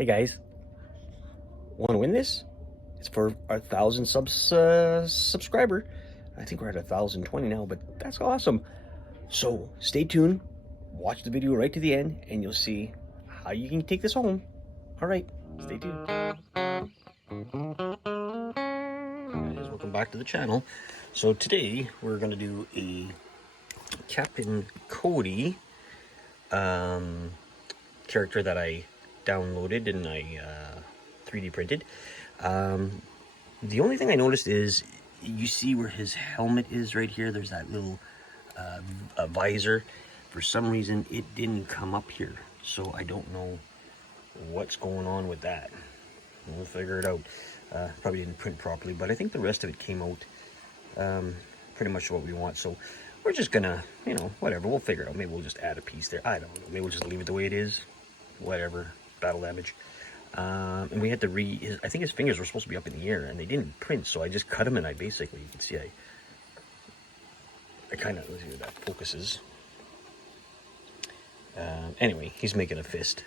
Hey guys, want to win this? It's for our 1,000 subscriber. I think we're at 1,020 now, but that's awesome. So stay tuned, watch the video right to the end, and you'll see how you can take this home. All right, stay tuned. Guys, welcome back to the channel. So today we're gonna do a Captain Cody character that I downloaded and I 3D printed. The only thing I noticed is you see where his helmet is right here. There's that little visor. For some reason, it didn't come up here, so I don't know what's going on with that. We'll figure it out. Probably didn't print properly, but I think the rest of it came out pretty much what we want. So we're just gonna, whatever. We'll figure it out. Maybe we'll just add a piece there. I don't know. Maybe we'll just leave it the way it is. Whatever. Battle damage. And we had to I think his fingers were supposed to be up in the air and they didn't print, so I just cut them and I basically, you can see I kind of, let's see where that focuses. Anyway, he's making a fist.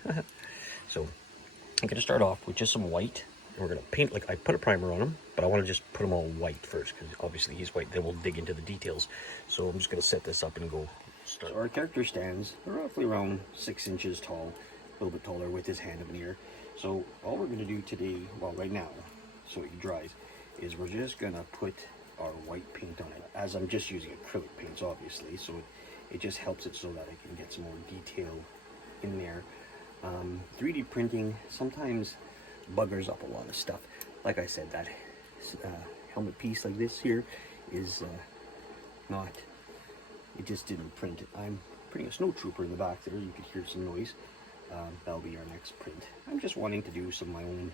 So I'm going to start off with just some white, and we're going to paint, like I put a primer on him, but I want to just put him all white first, because obviously he's white, then we'll dig into the details. So I'm just going to set this up and go start. So our character stands roughly around 6 inches tall, a little bit taller with his hand up in the air. So all we're going to do today, well right now, so it dries, is we're just going to put our white paint on it, as I'm just using acrylic paints obviously, so it just helps it so that I can get some more detail in there. 3D printing sometimes buggers up a lot of stuff. Like I said, that helmet piece like this here is not, it just didn't print it. I'm putting a snow trooper in the back there, you could hear some noise. That'll be our next print. I'm just wanting to do some of my own,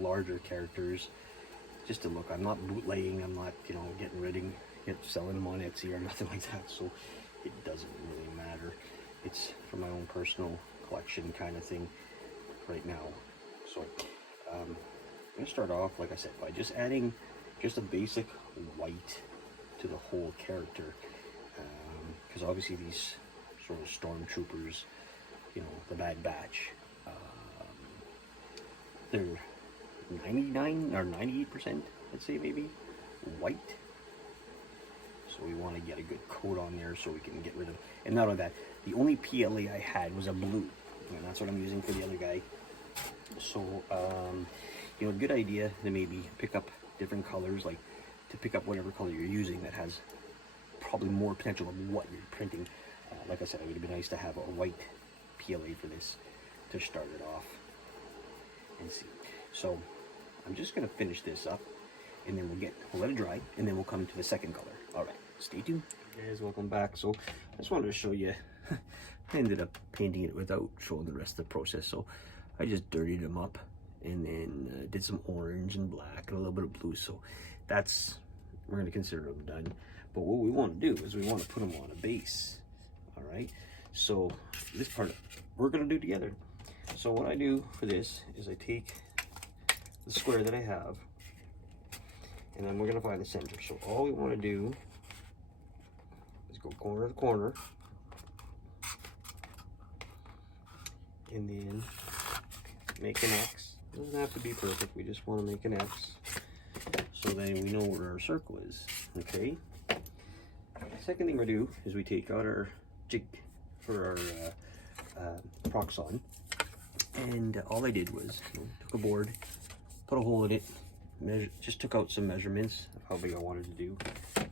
larger characters, just to look. I'm not bootlegging, I'm not, selling them on Etsy or nothing like that, so it doesn't really matter. It's for my own personal collection kind of thing right now. So I'm going to start off, like I said, by just adding just a basic white to the whole character, because obviously these sort of stormtroopers, the Bad Batch, they're 99 or 98%, let's say, maybe white. So we want to get a good coat on there so we can get rid of, and not only that, the only PLA I had was a blue, and that's what I'm using for the other guy. So a good idea to maybe pick up different colors, like to pick up whatever color you're using that has probably more potential of what you're printing. Like I said, it would be nice to have a white PLA for this to start it off and see. So I'm just going to finish this up, and then we'll let it dry, and then we'll come to the second color. All right, stay tuned. Hey guys, welcome back. So I just wanted to show you, I ended up painting it without showing the rest of the process. So I just dirtied them up, and then did some orange and black and a little bit of blue. So we're going to consider them done. But what we want to do is we want to put them on a base. All right, so this part we're going to do together. So what I do for this is I take the square that I have, and then we're going to find the center. So all we want to do is go corner to corner, and then make an X. It doesn't have to be perfect, we just want to make an X, so then we know where our circle is. Okay, second thing we do is we take out our jig for our Proxon, and all I did was took a board, put a hole in it, just took out some measurements of how big I wanted to do,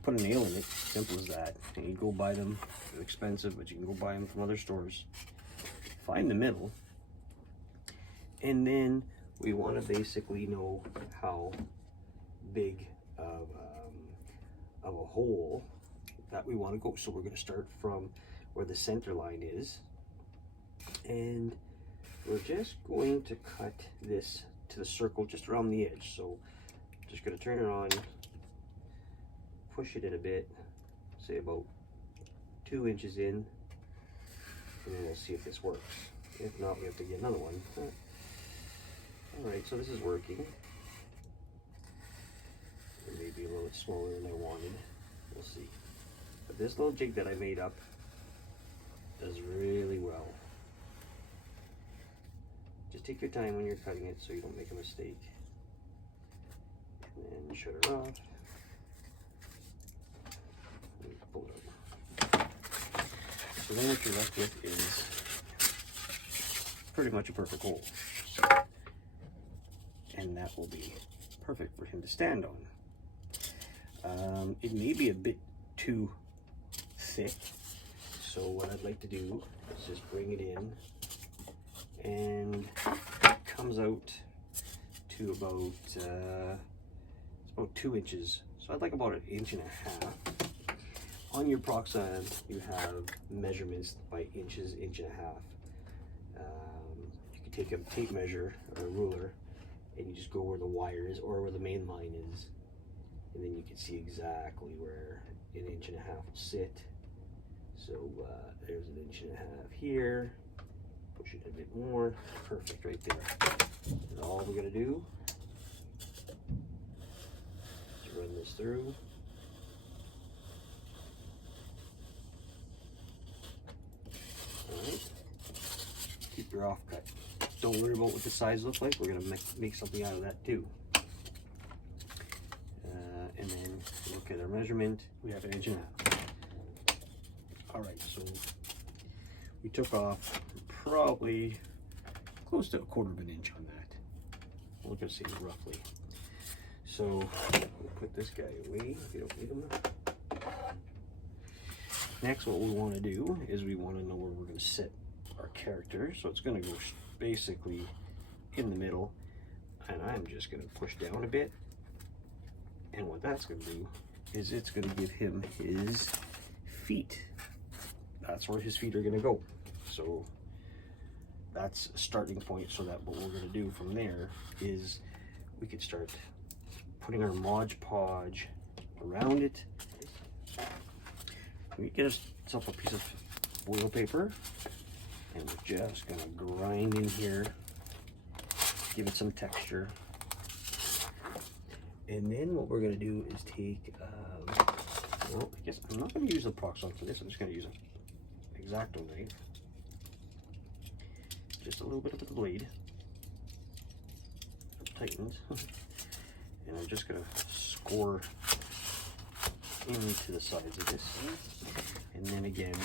put a nail in it, simple as that. And you go buy them, they're expensive, but you can go buy them from other stores. Find the middle, and then we want to basically know how big of a hole that we want to go. So we're going to start from where the center line is, and we're just going to cut this to the circle just around the edge. So just going to turn it on, push it in a bit, say about 2 inches in, and then we'll see if this works. If not, we have to get another one. Alright, so this is working. It may be a little bit smaller than I wanted. We'll see. But this little jig that I made up does really well. take your time when you're cutting it so you don't make a mistake. And then shut her off. And pull it out. So then what you're left with is pretty much a perfect hole. And that will be perfect for him to stand on. It may be a bit too thick, so what I'd like to do is just bring it in, and it comes out to about it's about 2 inches. So I'd like about 1.5 inches. On your proxy, you have measurements by inches, 1.5 inches. You can take a tape measure or a ruler, and you just go where the wire is or where the main line is, and then you can see exactly where 1.5 inches will sit. So there's 1.5 inches here. Push it a bit more. Perfect right there. And all we're gonna do is run this through. All right. Keep your offcut. Don't worry about what the size looks like. We're gonna make something out of that too. And then look at our measurement. We have 1.5 inches. All right, so we took off probably close to 1/4 inch on that. We'll just say roughly. So we'll put this guy away. We don't need him. Next, what we want to do is we want to know where we're going to set our character. So it's going to go basically in the middle, and I'm just going to push down a bit. And what that's going to do is it's going to give him his feet. That's where his feet are going to go. So that's a starting point, so that what we're going to do from there is we could start putting our Mod Podge around it. We get ourselves a piece of foil paper, and we're just going to grind in here, give it some texture. And then what we're going to do is take, well, I guess I'm not going to use the Proxon for this. I'm just going to use an X-Acto knife. Just a little bit of the blade. Tightened. And I'm just going to score into the sides of this. And then again,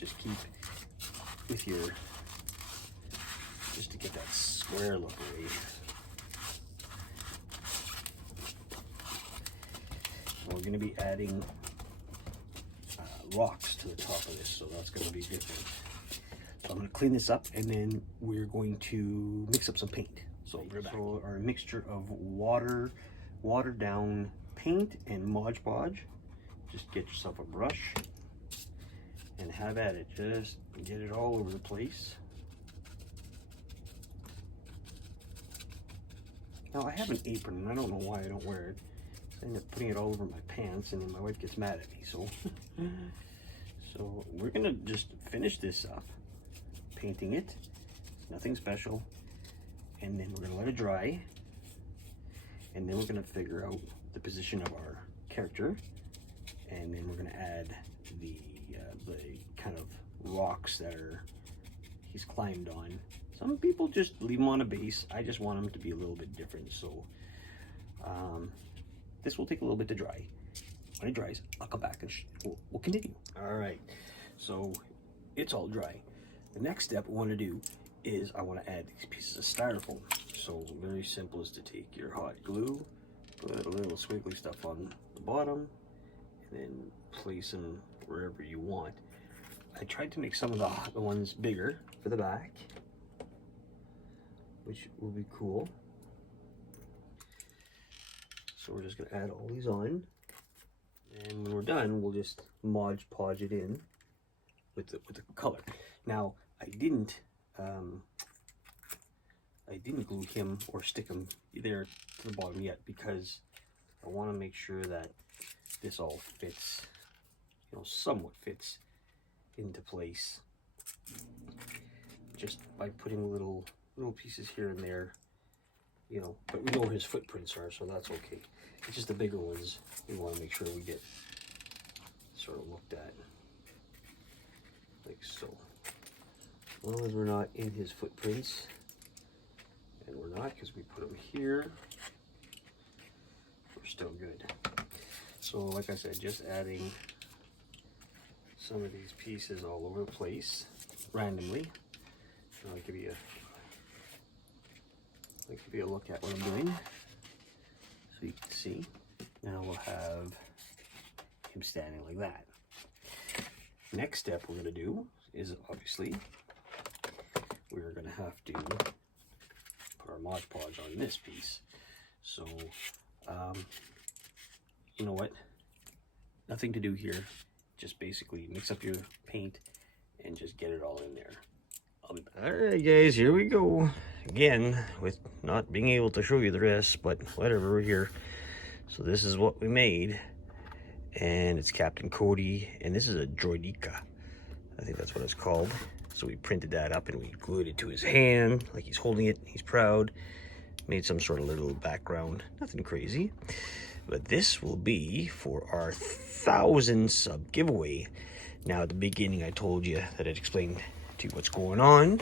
just keep with your, just to get that square look right. We're going to be adding rocks to the top of this, so that's going to be different. So I'm going to clean this up, and then we're going to mix up some paint. So our mixture of watered down paint and Mod Podge. Just get yourself a brush and have at it. Just get it all over the place. Now I have an apron, and I don't know why I don't wear it. I end up putting it all over my pants, and then my wife gets mad at me. So, so we're gonna just finish this up, painting it. It's nothing special, and then we're gonna let it dry, and then we're gonna figure out the position of our character, and then we're gonna add the kind of rocks that he's climbed on. Some people just leave them on a base. I just want them to be a little bit different. So. This will take a little bit to dry. When it dries, I'll come back and we'll continue. All right, so it's all dry. The next step I want to do is I want to add these pieces of styrofoam. So very simple is to take your hot glue, put a little squiggly stuff on the bottom, and then place them wherever you want. I tried to make some of the ones bigger for the back, which will be cool. So we're just going to add all these on, and when we're done, we'll just Mod Podge it in with the color. Now, I didn't glue him or stick him there to the bottom yet, because I want to make sure that this all fits, you know, somewhat fits into place, just by putting little pieces here and there. You know, but we know where his footprints are, so that's okay. It's just the bigger ones we want to make sure we get sort of looked at, like so. As long as we're not in his footprints, not, because we put them here. We're still good. So like I said, just adding some of these pieces all over the place randomly. I'll give you a look at what I'm doing so you can see. Now we'll have him standing like that. Next step we're going to do is, obviously, we're going to have to put our Mod Podge on this piece. So, you know what? Nothing to do here. Just basically mix up your paint and just get it all in there. Alright guys, here we go. Again, with not being able to show you the rest, but whatever, we're here. So this is what we made. And it's Captain Cody, and this is a Droideka. I think that's what it's called. So we printed that up and we glued it to his hand, like he's holding it, he's proud. Made some sort of little background, nothing crazy. But this will be for our 1,000 sub giveaway. Now at the beginning I told you that I'd explain to you what's going on,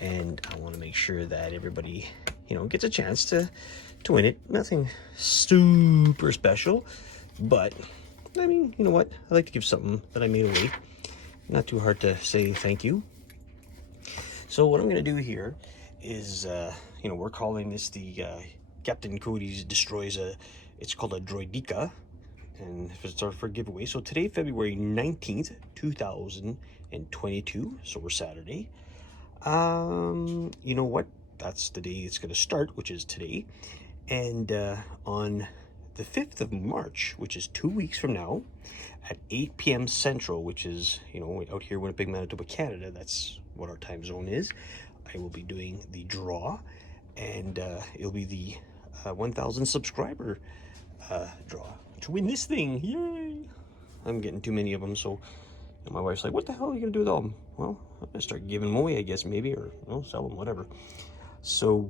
and I want to make sure that everybody, you know, gets a chance to win it. Nothing super special, but I mean, you know what? I like to give something that I made away. Not too hard to say thank you. So what I'm going to do here is, you know, we're calling this the Captain Cody's destroys a. It's called a Droideka, and it's our first giveaway. So today, February 19th, 2022. So we're Saturday. You know what? That's the day it's going to start, which is today. And on the 5th of March, which is 2 weeks from now, at 8 p.m. Central, which is, you know, out here, Winnipeg, Manitoba, Canada, that's what our time zone is, I will be doing the draw, and it'll be the 1,000 subscriber draw to win this thing. Yay! I'm getting too many of them, so my wife's like, what the hell are you gonna do with all of them? Well, I'm gonna start giving them away, I guess, maybe, or, you know, sell them, whatever. So,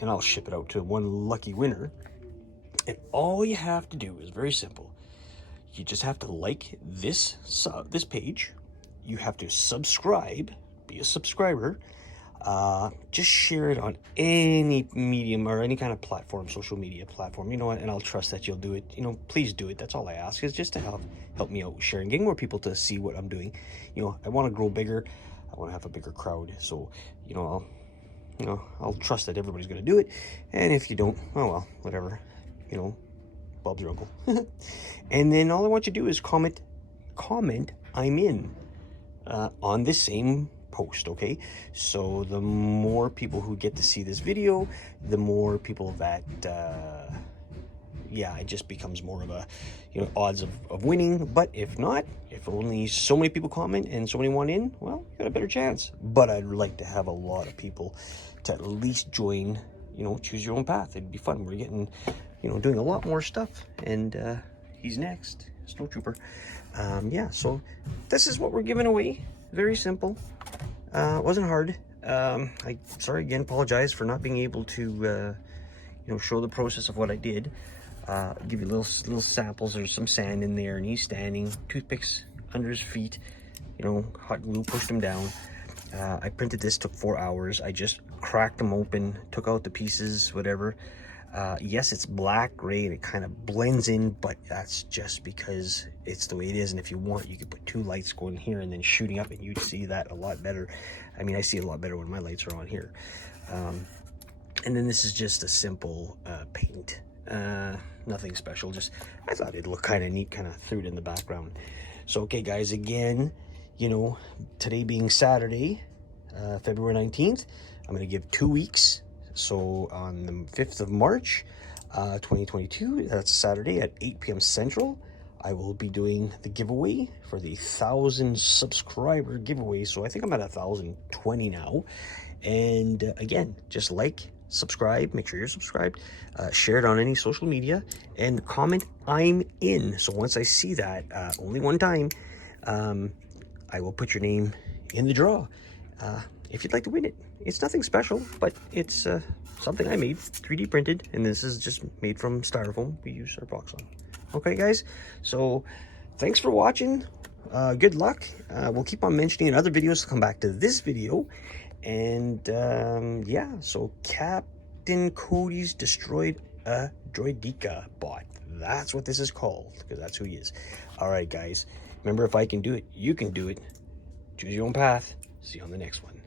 and I'll ship it out to one lucky winner. And all you have to do is very simple. You just have to like this page. You have to subscribe, be a subscriber. Just share it on any medium or any kind of platform, social media platform, you know what, and I'll trust that you'll do it. You know, please do it. That's all I ask, is just to help me out with sharing, getting more people to see what I'm doing. You know, I want to grow bigger. I want to have a bigger crowd. So, you know, I'll trust that everybody's going to do it. And if you don't, oh well, whatever. You know, Bob's your uncle. And then all I want you to do is comment I'm in on this same post, okay? So the more people who get to see this video, the more people that yeah, it just becomes more of a, you know, odds of winning. But if not, if only so many people comment and so many want in, well, you got a better chance. But I'd like to have a lot of people to at least join, you know, choose your own path. It'd be fun. We're getting, you know, doing a lot more stuff, and he's next, Snowtrooper. Yeah, so this is what we're giving away. Very simple. It wasn't hard. I again, apologize for not being able to, you know, show the process of what I did. Give you little samples. There's some sand in there, and he's standing, toothpicks under his feet, you know, hot glue pushed him down. I printed this, took 4 hours. I just cracked them open, took out the pieces, whatever. Yes, it's black gray and it kind of blends in, but that's just because it's the way it is. And if you want, you could put 2 lights going here and then shooting up, and you'd see that a lot better. I mean, I see it a lot better when my lights are on here. And then this is just a simple paint, nothing special. Just, I thought it'd look kind of neat, kind of threw it in the background. So, okay guys, again, you know, today being Saturday, February 19th, I'm going to give 2 weeks. So on the 5th of March, 2022, that's Saturday at 8 p.m. Central, I will be doing the giveaway for the 1,000 subscriber giveaway. So I think I'm at 1,020 now. And again, just like, subscribe, make sure you're subscribed, share it on any social media, and comment I'm in. So once I see that, only one time, I will put your name in the draw. If you'd like to win it. It's nothing special, but it's something I made, 3D printed, and this is just made from styrofoam we use our box on. Okay, guys, so thanks for watching. Good luck. We'll keep on mentioning in other videos to come back to this video. And yeah, so Captain Captain Cody's destroyed a Droideka bot. That's what this is called, because that's who he is. All right, guys. Remember, if I can do it, you can do it. Choose your own path. See you on the next one.